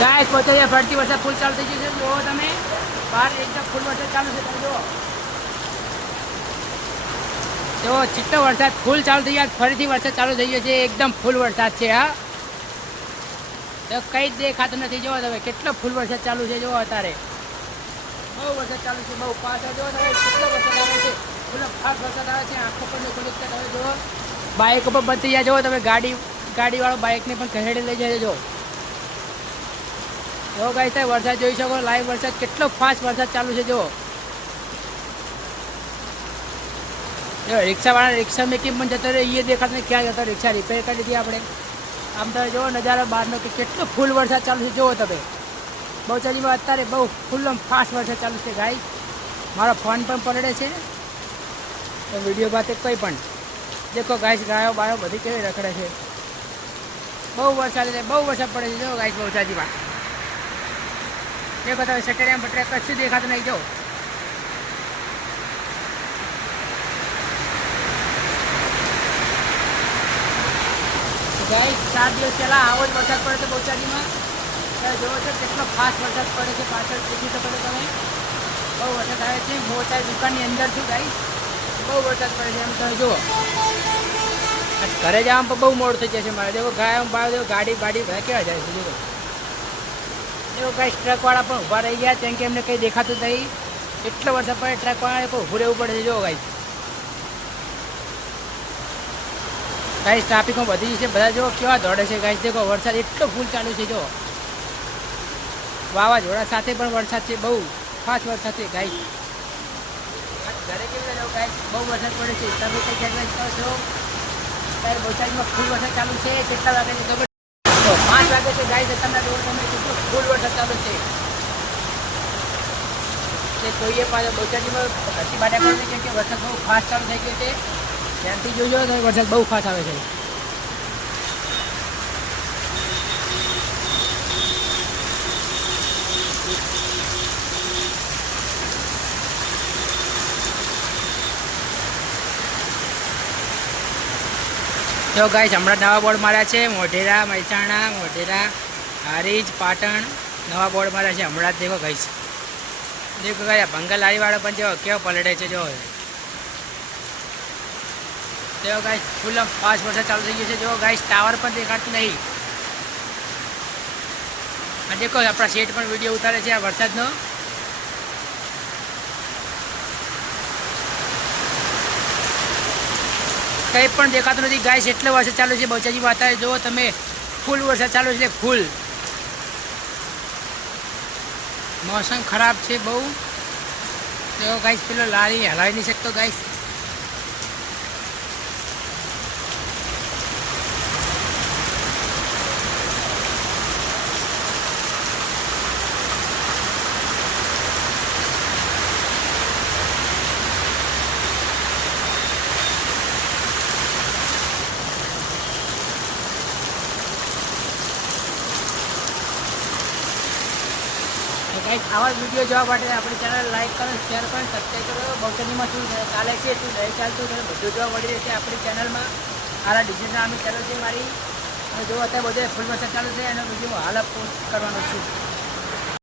ગાય પોતે ફરતી વરસાદ ફૂલ ચાલુ થઈ ગયું છે. જુઓ તમે. બહાર એકદમ ફૂલ વરસાદ ચાલુ છે. તમે જુઓ જુઓ ચિત્તો વરસાદ ફૂલ ચાલુ થઈ ગયા. ફરીથી વરસાદ ચાલુ થઈ ગયો છે. એકદમ ફૂલ વરસાદ છે, હા. તો કંઈ જ દેખાતું નથી. જુઓ તમે, કેટલો ફૂલ વરસાદ ચાલુ છે. જુઓ અત્યારે. બહુ વરસાદ ચાલુ છે, બહુ પાછળ. જુઓ તમે, કેટલો વરસાદ આવે છે. ફૂલો ફાટ વરસાદ આવે છે. આંખો પર ખુલી તમે જુઓ બાઇક ઉપર બંધ થઈ જાય જુઓ તમે, ગાડી, ગાડીવાળો બાઇકને પણ ઘરેડી લઈ જાય જો જો ગાઈ સાહેબ, વરસાદ જોઈ શકો લાઈવ વરસાદ કેટલો ફાસ્ટ વરસાદ ચાલુ છે જો જો રિક્ષાવાળા રિક્ષા મેકિંગ પણ જતો રહ્યો એ દેખાતો ક્યાં જતો, રિક્ષા રિપેર કરી દીધી આપણે. આમ તો જુઓ નજારો બહારનો કે કેટલો ફૂલ વરસાદ ચાલુ છે, જુઓ તમે. બહુ બહુચારીમાં અત્યારે બહુ ફૂલ ફાસ્ટ વરસાદ ચાલુ છે ગાઈ મારો ફોન પણ પલડે છે. વીડિયો બાતે કંઈ પણ. દેખો ગાઈસ ગાયો બાયો બધી કેવી રખડે છે. બહુ વરસાદ બહુ વરસાદ પડે છે જો ગાઈસ બહુચારીમાં. દેખો તમે સટરિયા બટરિયા કશું દેખાતું નહીં જો ગાઈસ ચાર દિવસ પહેલા આવો જ વરસાદ પડે છે બહુચારીમાં તમે જોવો છો કેટલો ફાસ્ટ વરસાદ પડે છે પાછળ દેખી શકો છો તમે બહુ વરસાદ આવે છે હું અત્યારે દુકાનની અંદર છું ગાઈસ બહુ વરસાદ પડે છે એમ તમે જુઓ આ ઘરે જવામાં પણ બહુ મોડું થઈ જશે મારે દેખો ગાય બાય દેખો ગાડી બાડી બધા કેવા જાય છે દેખો દેખો ગાઈસ ટ્રકવાળા પણ ઊભા રહી ગયા, કેમ કે એમને કંઈ દેખાતું નહીં. એટલો વરસાદ પડે ટ્રકવાળાએ પણ ઊભું રહેવું પડે છે, જો ગાઈસ ગાઈસ ટ્રાફિકમાં વધી છે બધા જો કેવા દોડે છે ગાઈસ દેખો, વરસાદ એટલો ફૂલ ચાલુ છે, જો. વાવાઝોડા સાથે પણ વરસાદ છે, બહુ ફાસ્ટ વરસાદ છે ગાઈસ ઘરે કેવી રીતે ગાઈસ બહુ વરસાદ પડે છે, તમે કઈ એડવાઇસ કરો છો ત્યારે બોટાદમાં ફૂલ વરસાદ ચાલુ છે, કેટલા વાગે છે ખબર તો પાંચ વાગે છે ગાય રોડ તમે ફૂલ વરસાદ ચાલુ છે. તે કોઈએ પાછો બોટાદીમાં ઘરથી બાટા પડે છે કે વરસાદ બહુ ફાસ્ટ ચાલુ થઈ ગયો જોજો, તો વરસાદ બહુ ફાસ્ટ આવે છે. જો ગાઈસ હમણાં નવા બોર્ડ માર્યા છે. મોઢેરા, મહેસાણા, મોઢેરા, હારીજ, પાટણ નવા બોર્ડ માર્યા છે. હમણાં જ દેખો ગાઈસ દેખો ગાઈ ભંગલ લારીવાળો પણ જો કેવો પલટે છે, જો. તેઓ ગાઈસ ફૂલ પાંચ વર્ષ ચાલુ થઈ ગયું છે. જો ગાઈસ ટાવર પણ દેખાતું નહીં. અને દેખો, આપણા શેઠ પણ વીડિયો ઉતારે છે આ વરસાદનો. કંઈ પણ દેખાતું નથી. ગાય એટલો વરસાદ ચાલુ છે બચાજી માતા જુઓ તમે, ફૂલ વરસાદ ચાલુ છે ફૂલ. મોસમ ખરાબ છે બહુ. તો ગાઈસ, પેલો લારી હલાવી નહીં શકતો ગાઈસ. ગાઈસ આવા વીડિયો જોવા માટે આપણી ચેનલ લાઈક કરો શેર કરો સબસ્ક્રાઈબ કરો. બહુચનીમાં શું ચાલે છે, શું નહીં ચાલતું છે? બધું જોવા મળી રહેશે આપણી ચેનલમાં આરા ડિઝાઇન અમે ચેનલ છે મારી. અને જો અત્યારે બધે ફૂલ મસાજ ચાલુ છે, એનો વીડિયો હાલ પોસ્ટ કરવાનો છું.